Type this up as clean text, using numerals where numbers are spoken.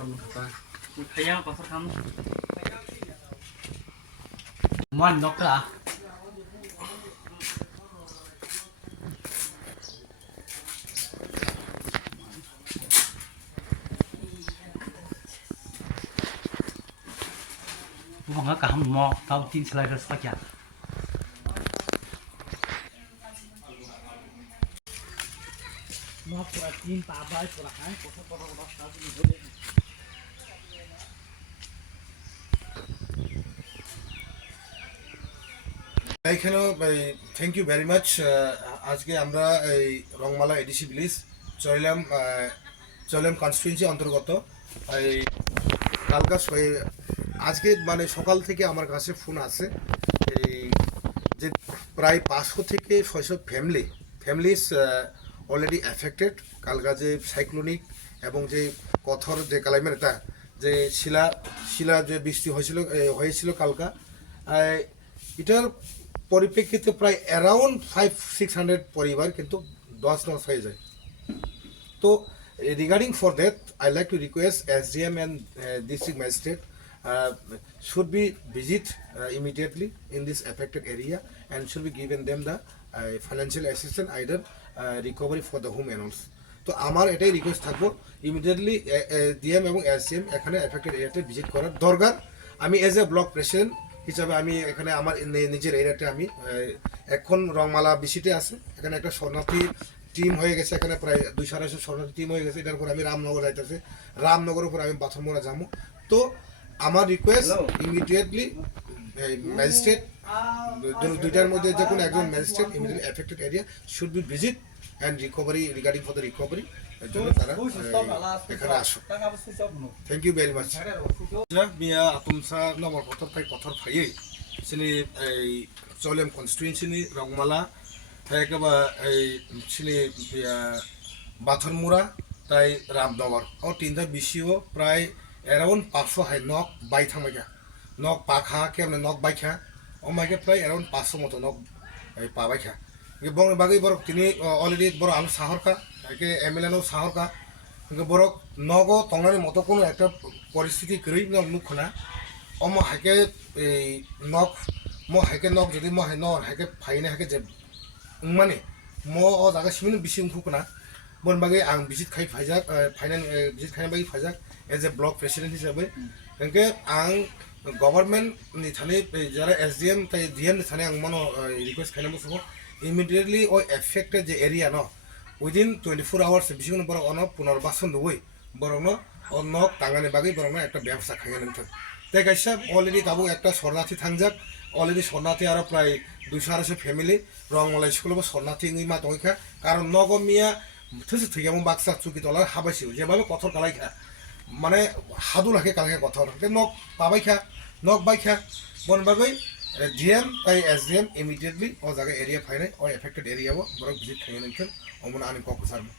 Kaya kothor kamu. Man dokter. Mga kaham mo tao tin slider sa kya. Mga pura tin tabay pura kan kothor এখানেও thank you very much. আজকে আমরা এই Rangmala ADC village Charilam constituency অন্তর্গত এই কালকা আজকে মানে সকাল থেকে আমার কাছে ফোন আছে এই যে প্রায় 500 থেকে 600 ফ্যামিলিস অলরেডি এফেক্টেড কালকা যে সাইক্লোনিক এবং যে কথর যে ক্লাইমেট এটা যে শিলা যে বৃষ্টি হয়েছিল কালকা এটার পরিপ্রেক্ষিতে প্রায় অ্যারাউন্ড 500-600 পরিবার কিন্তু দশ হয়ে যায়। তো regarding for that I like to request SDM and district magistrate should be visit immediately in this affected area and should be given them the financial assistance either recovery for the home animals. তো আমার এটাই request থাকবো immediately DM এবং SDM এখানে affected এরিয়াতে visit করার দরকার। আমি এজ এ ব্লক প্রেসিডেন্ট হিসাবে আমি এখানে আমার নিজের এরিয়াতে আমি এখন রংমালা বিসিতে আছে এখানে একটা শরণার্থী টিম হয়ে গেছে এখানে প্রায় 200-250 শরণার্থী টিম হয়ে গেছে এটার পর আমি রামনগর যাইতেছে রামনগরের উপর আমি বাথরমোড়া যাবো। তো আমার রিকোয়েস্ট ইমিডিয়েটলি ম্যাজিস্ট্রেট দুইটার মধ্যে যে কোনো একজন magistrate immediately affected area should be visit and recovery regarding for the recovery এর জন্য তারা এখানে আসুক। Thank you very much. মিয়া আতুমসা নম্বর কথর ফাইয়ে সিনি এই চলেম কনস্টিটুয়েন্সিনি রংমালা একেবা এই সিনি বাথরমুরা তাই রামনগর ও তিনটা বিসিও প্রায় অ্যারাউন্ড 500 হাই নক বাই থামাইকা নক পাখা কেমন নক বাইখা অমাইকে প্রায় অ্যারাউন্ড 500 মতো নক এই পাবাইখা বাকি বড় তিনি অলরেডি বড় আলো সাহরকা একে MLA সাহরকা বরক নগ তংনানি মতো কোনো একটা পরিস্থিতি গৈ নুখনা অম হাইকে এই নক হাইকে নক যদি হাই ন হাইকে ফাইনে হাইকে যে মানে ও জায়গা সিমিন বেশি উখুকনা বন বাকি আং ভিজিট খাই ফাইজাক ফাইনাল ভিজিট খাই বাকি ফাইজাক এজ এ ব্লক প্রেসিডেন্ট হিসাবে এনকে আং গভর্নমেন্ট नि थाने যারা SDM তাই DM नि थाने आं मनो रिक्वेस्ट खालामो सो इमिडिएटली ओ एफेक्टेड जे एरिया न उइदिन 24 आवर्स बिसिनो बर अन पुनर्बासन नवै बरन अन तांगानि बागै बरन একটা ব্যবসা খাইয়া नथां তাই গাইসা অলরেডি গাবো একটা শরণার্থী থাংজাক অলরেডি শরণার্থী আর প্রায় 200-250 ফ্যামিলি রংমালা স্কুলবো শরণার্থী ইমা তংখা কারণ নগমিয়া থুসু থিয়ামো বাক্সা চুকি তলা হাবাইছি যেভাবে কথর কালাইখা মানে হাদু লাখে কালাইখা কথর নক পাবাইখা নক বাইখা বন বাগৈ DM তাই SDM ইমিডিয়েটলি ও জায়গা এরিয়া ফাইনাই ও এফেক্টেড এরিয়া বড় ভিজিট খাইয়া নথাं অমন আনি কক সারমো।